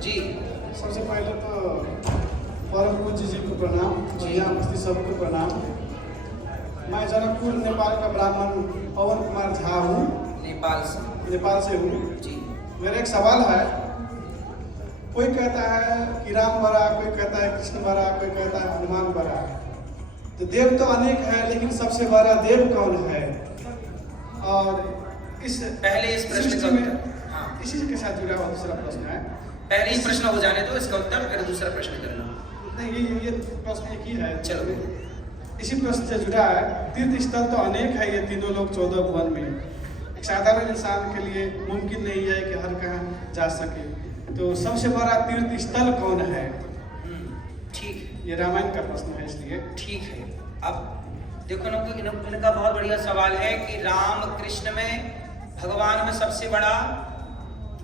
जी। सबसे पहले तो परम पूज्य जी को प्रणाम, यहाँ उपस्थित सबको प्रणाम। मैं जनकपुर नेपाल का ब्राह्मण पवन कुमार झा हूँ। नेपाल से हूँ जी। मेरा एक सवाल है। कोई कहता है कि राम बड़ा, कोई कहता है कृष्ण बड़ा, कोई कहता है हनुमान बड़ा। तो देव तो अनेक है, लेकिन सबसे बड़ा देव कौन है? और पहले इस प्रश्न में इसी के साथ जुड़ा हुआ दूसरा प्रश्न है। पहले ही प्रश्न हो जाने दो, इसका उत्तर फिर दूसरा प्रश्न करना। नहीं, ये प्रश्न एक ही है। चलो, इसी प्रश्न से जुड़ा है। तीर्थ स्थल तो अनेक है, ये तीनों लोग 14 भुवन में। एक साधारण इंसान के लिए मुमकिन नहीं है कि हर कहाँ जा सके। तो सबसे बड़ा तीर्थ स्थल कौन है? ठीक, ये रामायण का प्रश्न है, इसलिए ठीक है। अब देखो ना, इनका बहुत बढ़िया सवाल है कि राम कृष्ण में, भगवान में सबसे बड़ा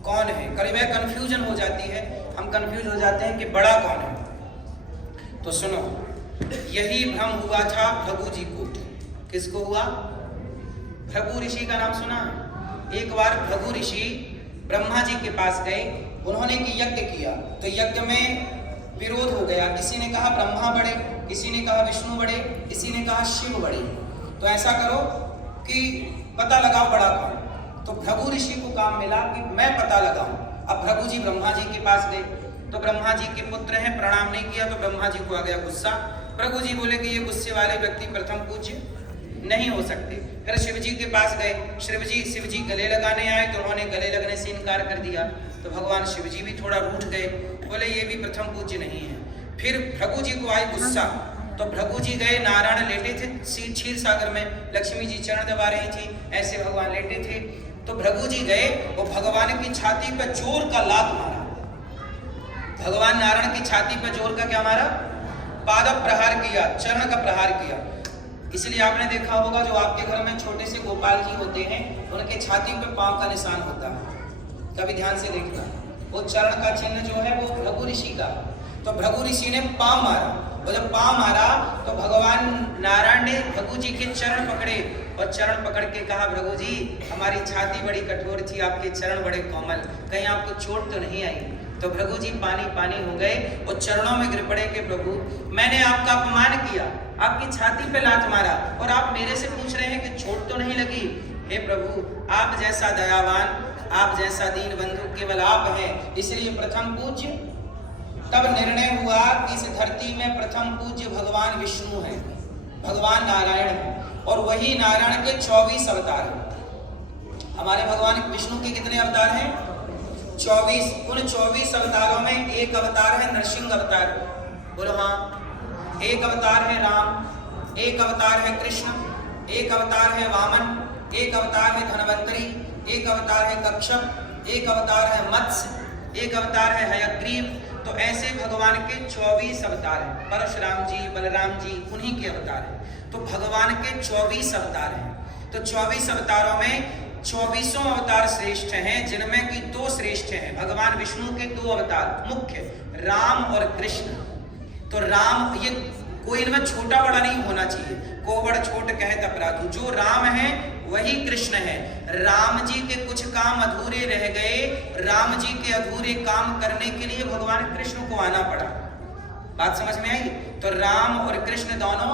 कौन है। कभी में कंफ्यूजन हो जाती है, हम कंफ्यूज हो जाते हैं कि बड़ा कौन है। तो सुनो, यही भ्रम हुआ था भृगु जी को। किसको हुआ? भृगु ऋषि का नाम सुना? एक बार भृगु ऋषि ब्रह्मा जी के पास गए, उन्होंने यज्ञ किया, तो यज्ञ में विरोध हो गया। किसी ने कहा ब्रह्मा बड़े, किसी ने कहा विष्णु बड़े, किसी ने कहा शिव बड़े। तो ऐसा करो कि पता लगाओ बड़ा कौन। तो भृगु ऋषि को काम मिला कि मैं पता लगाऊं। अब भृगु जी ब्रह्मा जी के पास गए, तो ब्रह्मा जी के पुत्र हैं, प्रणाम नहीं किया, तो ब्रह्मा जी को आ गया गुस्सा। भृगु जी बोले कि ये गुस्से वाले व्यक्ति प्रथम पूज्य नहीं हो सकते। फिर शिव जी के पास गए, शिव जी गले लगाने आए, तो उन्होंने गले लगने से इनकार कर दिया। तो भगवान शिव जी भी थोड़ा रूठ गए, बोले ये भी प्रथम पूज्य नहीं है। फिर भृगु जी को आई गुस्सा, तो भृगु जी गए, नारायण लेटे थे क्षीर सागर में, लक्ष्मी जी चरण दबा रही थी, ऐसे भगवान लेटे थे। तो भृगु जी गए, वो भगवान की छाती पर जोर का लात मारा। भगवान नारायण की छाती पर जोर का क्या मारा? पाद प्रहार किया, चरण का प्रहार किया। इसलिए आपने देखा होगा, जो आपके घर में छोटे से गोपाल जी होते हैं, उनके छाती पर पांव का निशान होता है। कभी ध्यान से देखना, वो चरण का चिन्ह जो है वो भृगु ऋषि का। तो भृगु ऋषि ने पांव मारा, और जब पांव मारा तो भगवान नारायण ने भृगु जी के चरण पकड़े, और चरण पकड़ के कहा, भृगु जी हमारी छाती बड़ी कठोर थी, आपके चरण बड़े कोमल, कहीं आपको चोट तो नहीं आई? तो भृगु जी पानी पानी हो गए, और चरणों में गिर पड़े कि प्रभु मैंने आपका अपमान किया, आपकी छाती पे लात मारा, और आप मेरे से पूछ रहे हैं कि चोट तो नहीं लगी? हे प्रभु, आप जैसा दयावान, आप जैसा दीन बंधु केवल आप हैं, इसलिए प्रथम पूज्य। तब निर्णय हुआ कि इस धरती में प्रथम पूज्य भगवान विष्णु हैं, भगवान नारायण हैं, और वही नारायण के 24 अवतार हैं। हमारे भगवान विष्णु के कितने अवतार हैं? 24। उन 24 अवतारों में एक अवतार है नरसिंह अवतार। बोलो हाँ। एक अवतार है राम, एक अवतार है कृष्ण, एक अवतार है वामन, एक अवतार है धनवंतरी, एक अवतार है कच्छप, एक अवतार है मत्स्य, एक अवतार है हयग्रीव। तो ऐसे भगवान के 24 अवतार हैं। परशुराम जी, बलराम जी उन्हीं के अवतार हैं। तो भगवान के 24 अवतार हैं। तो 24 अवतारों में 24 अवतार श्रेष्ठ हैं, जिनमें कि 2 श्रेष्ठ हैं। भगवान विष्णु के 2 अवतार मुख्य, राम और कृष्ण। तो राम, ये कोई इनमें छोटा बड़ा नहीं होना चाहिए, को बड़ छोट कहत अपराधु। जो राम है वही कृष्ण है। राम जी के कुछ काम अधूरे रह गए, राम जी के अधूरे काम करने के लिए भगवान कृष्ण को आना पड़ा। बात समझ में आई? तो राम और कृष्ण दोनों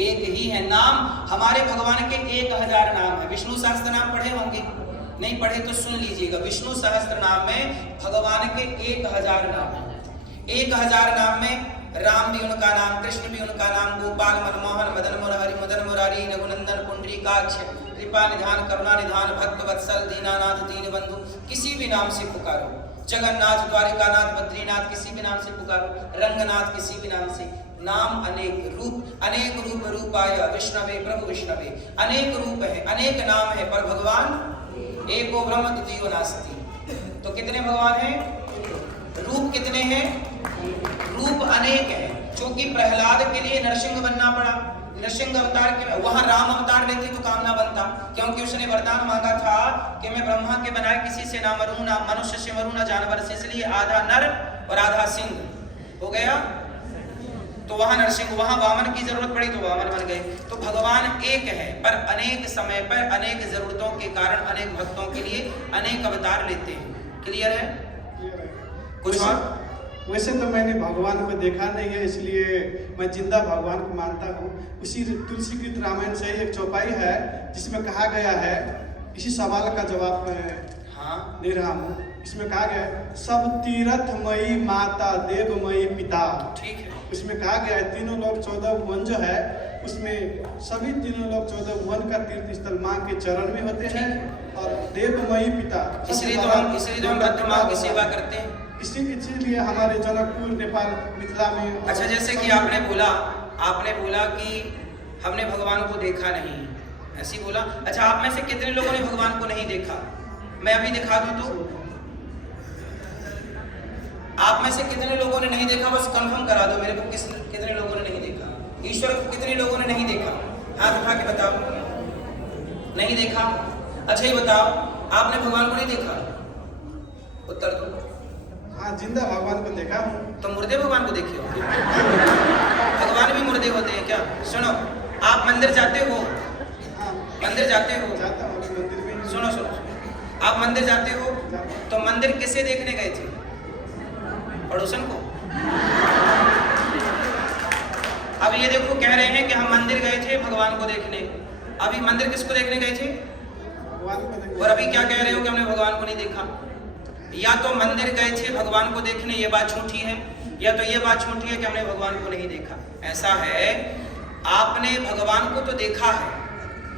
एक ही है। नाम हमारे भगवान के 1000 नाम है। विष्णु सहस्त्र नाम पढ़े होंगे, नहीं पढ़े तो सुन लीजिएगा। विष्णु सहस्त्र नाम में भगवान के 1000 नाम है। 1000 नाम में राम भी उनका नाम, कृष्ण भी उनका नाम, गोपाल, मनमोहन, मदन मुरारी, मदन मुरारी, रघुनंदन, पुंडरीकाक्ष, कृपा निधान, करुणा निधान, भक्त वत्सल, दीनानाथ, दीन बंधु, किसी भी नाम से पुकारो। जगन्नाथ, द्वारिकानाथ, बद्रीनाथ, किसी भी नाम से पुकारो। रंगनाथ, किसी भी नाम से। नाम अनेक, रूप अनेक, रूप रूपाय विष्णवे प्रभु विष्णवे। अनेक रूप है, अनेक नाम है, पर भगवान एको ब्रह्म द्वितीयो नास्ति। तो कितने भगवान हैं? रूप कितने हैं? रूप अनेक है। क्योंकि प्रहलाद के लिए नरसिंह बनना पड़ा, नरसिंह अवतार के वहां राम अवतार लेते तो काम ना बनता, क्योंकि उसने वरदान मांगा था कि मैं ब्रह्मा के बनाए किसी से ना मरूं, ना मनुष्य से मरूं, ना जानवर से, इसलिए आधा नर और आधा सिंह हो गया। तो वहां नरसिंह, वहां वामन की जरूरत पड़ी तो वामन बन गए। तो भगवान एक है, पर अनेक समय पर अनेक जरूरतों के कारण अनेक भक्तों के लिए अनेक अवतार लेते हैं। क्लियर है? क्लियर है। कुछ और? वैसे तो मैंने भगवान को देखा नहीं है, इसलिए मैं जिंदा भगवान को मानता हूँ। उसी तुलसीकृत रामायण से ही एक चौपाई है जिसमें कहा गया है, इसी सवाल का जवाब मैं दे रहा हूँ। इसमें कहा गया है, सब तीर्थमयी माता देवमयी पिता। ठीक है। उसमें कहा गया है तीनों लोग 14 भुवन जो है, उसमें सभी तीनों लोग 14 भुवन का तीर्थ स्थल माँ के चरण में होते हैं और देवमयी पिता। इसलिए तो हम भद्र माँ की सेवा करते हैं। इसीलिए हमारे जनकपुर नेपाल मिथिला में। अच्छा, जैसे कि आपने बोला कि हमने भगवान को देखा नहीं, ऐसे ही बोला। अच्छा, आप में से कितने लोगों ने भगवान को नहीं देखा? मैं अभी दिखा दूं तो? आप में से कितने लोगों ने नहीं देखा? बस कंफर्म करा दो मेरे को, कितने लोगों ने नहीं देखा? ईश्वर को कितने लोगों ने नहीं देखा? हाथ उठा के बताओ। नहीं देखा? अच्छा ये बताओ, आपने भगवान को नहीं देखा? उत्तर दो। हाँ, जिंदा भगवान को देखा हूँ। तो मुर्दे भगवान को देखे हो? भगवान भी मुर्दे होते हैं क्या? सुनो, आप मंदिर जाते हो? हाँ, मंदिर जाते हो? जाता हूँ मंदिर में। सुनो, आप मंदिर जाते हो तो मंदिर किसे देखने गए थे? पड़ोसन को? अब ये देखो, कह रहे हैं कि हम मंदिर गए थे भगवान को देखने। अभी मंदिर किसको देखने गए थे? भगवान को देखने। और अभी क्या कह रहे हो कि हमने भगवान को नहीं देखा? या तो मंदिर गए थे भगवान को देखने, ये बात झूठी है, या तो ये बात झूठी है कि हमने भगवान को नहीं देखा। ऐसा है, आपने भगवान को तो देखा है,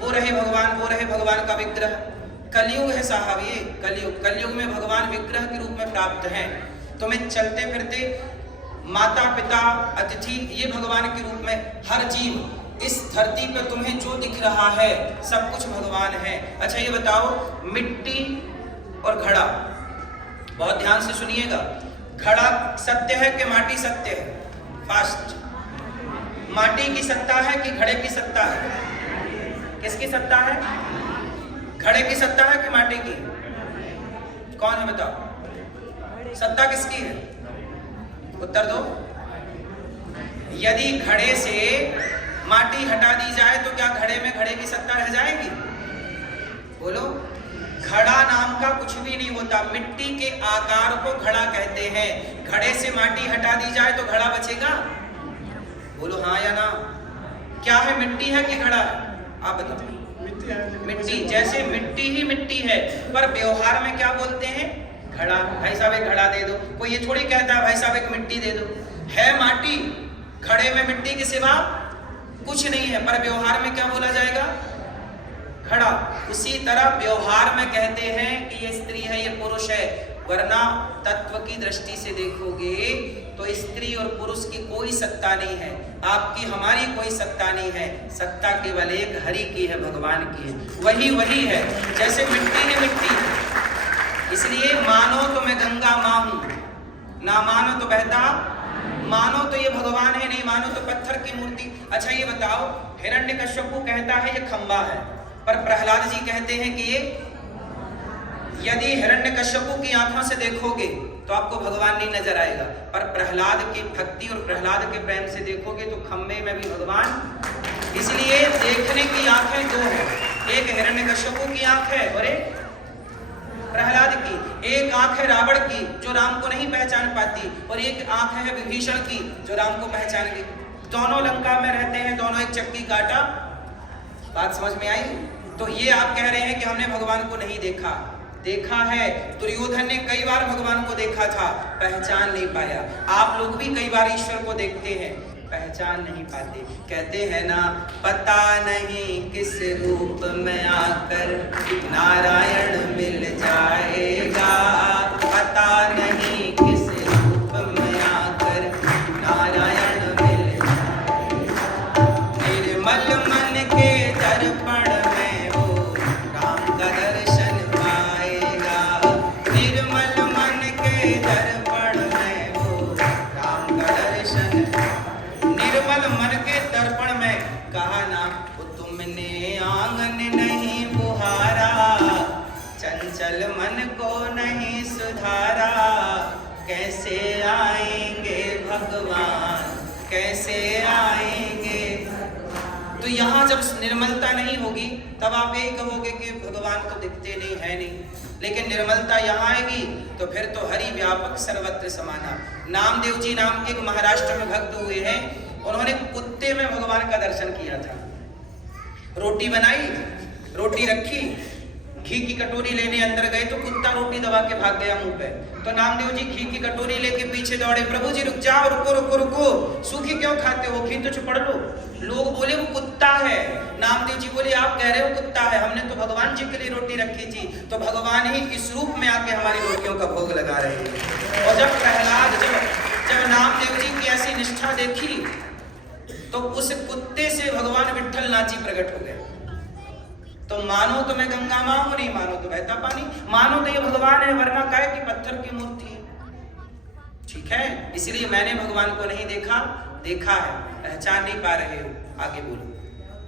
वो रहे भगवान का विग्रह। कलयुग है साहब, ये कलयुग में भगवान विग्रह के रूप में प्राप्त हैं। तुम्हें चलते फिरते माता पिता अतिथि ये भगवान के रूप में, हर जीव इस धरती पर तुम्हें जो दिख रहा है सब कुछ भगवान है। अच्छा ये बताओ, मिट्टी और घड़ा, बहुत ध्यान से सुनिएगा, घड़ा सत्य है कि माटी सत्य है? फास्ट। माटी की सत्ता है कि घड़े की सत्ता है? किसकी सत्ता है? घड़े की सत्ता है कि माटी की? कौन है बताओ, सत्ता किसकी है? उत्तर दो। यदि घड़े से माटी हटा दी जाए तो क्या घड़े में घड़े की सत्ता रह जाएगी? बोलो। घड़ा नाम का कुछ भी नहीं होता, मिट्टी के आकार को घड़ा कहते हैं। घड़े से माटी हटा दी जाए तो घड़ा बचेगा? बोलो हाँ या ना। क्या है, मिट्टी है कि घड़ा है? आप बताओ। मिट्टी। जैसे मिट्टी ही मिट्टी है, पर व्यवहार में क्या बोलते हैं? घड़ा। भाई साहब एक घड़ा दे दो। कोई ये थोड़ी कहता है भाई साहब एक मिट्टी दे दो। है माटी, घड़े में मिट्टी के सिवा कुछ नहीं है, पर व्यवहार में क्या बोला जाएगा? घड़ा। उसी तरह व्यवहार में कहते हैं कि ये स्त्री है, ये पुरुष है, वरना तत्व की दृष्टि से देखोगे तो स्त्री और पुरुष की कोई सत्ता नहीं है, आपकी हमारी कोई सत्ता नहीं है। सत्ता केवल एक हरि की है, भगवान की है। वही है। जैसे मिट्टी ही मिट्टी, इसलिए मानो तो मैं गंगा माँ हूं, ना मानो तो बहता, मानो तो ये भगवान है, नहीं मानो तो पत्थर की मूर्ति। अच्छा ये बताओ, हिरण्यकश्यपु कहता है ये खंबा है, पर प्रहलाद जी कहते हैं कि ये, यदि हिरण्यकश्यपु की आंखों से देखोगे तो आपको भगवान नहीं नजर आएगा, पर प्रहलाद की भक्ति और प्रहलाद के प्रेम से देखोगे तो खंबे में भी भगवान। इसलिए देखने की आंखें दो है, एक हिरण्यकश्यपु की आंख है और एक प्रहलाद की। एक आंख है रावण की जो राम को नहीं पहचान पाती, और एक आंख है विभीषण की जो राम को पहचान गई। दोनों लंका में रहते हैं, दोनों एक चक्की काटा। बात समझ में आई? तो ये आप कह रहे हैं कि हमने भगवान को नहीं देखा। देखा है, दुर्योधन ने कई बार भगवान को देखा था, पहचान नहीं पाया। आप लोग भी कई बार ईश्वर को देखते हैं, पहचान नहीं पाते। कहते हैं ना, पता नहीं किस रूप में आकर नारायण मिल जाएगा, पता नहीं किस रूप में आकर नारायण मिल जाएगा। निर्मल मन के दर्पण में वो राम का दर्शन पाएगा, निर्मल मन के दर्पण में वो राम का दर्शन। निर्मल मन के दर्पण में कहा ना, तुमने आंगन नहीं बुहारा, चंचल मन को नहीं सुधारा, कैसे आएंगे भगवान, कैसे आएंगे। तो यहाँ जब निर्मलता नहीं होगी तब आप यही कहोगे कि भगवान तो दिखते नहीं है नहीं, लेकिन निर्मलता यहाँ आएगी तो फिर तो हरि व्यापक सर्वत्र समाना। नामदेव जी नाम के एक महाराष्ट्र में भक्त हुए हैं, उन्होंने कुत्ते में भगवान का दर्शन किया था। रोटी बनाई, रोटी रखी, घी की कटोरी लेने अंदर गए तो कुत्ता रोटी दबा के भाग गया मुंह पे। तो नामदेव जी घी की कटोरी लेके पीछे दौड़े, प्रभु जी रुक जाओ, रुको रुको रुको, सूखी क्यों खाते हो, घी तो चुपड़ लो। लोग बोले वो कुत्ता है। नामदेव जी बोले आप कह रहे हो कुत्ता है, हमने तो भगवान जी के लिए रोटी रखी थी, तो भगवान ही इस रूप में आके हमारी रोटियों का भोग लगा रहे हैं। और जब प्रहलाद जब नामदेव जी की ऐसी निष्ठा देखी तो उस कुत्ते से भगवान विट्ठल नाची प्रकट हो गया। तो मानो तो मैं गंगा माँ हूं, नहीं मानो तो बहता पानी, मानो तो ये भगवान है, वरना काय की पत्थर की मूर्ति है। ठीक है, इसलिए मैंने भगवान को नहीं देखा, देखा है, पहचान नहीं पा रहे हो, आगे बोलो।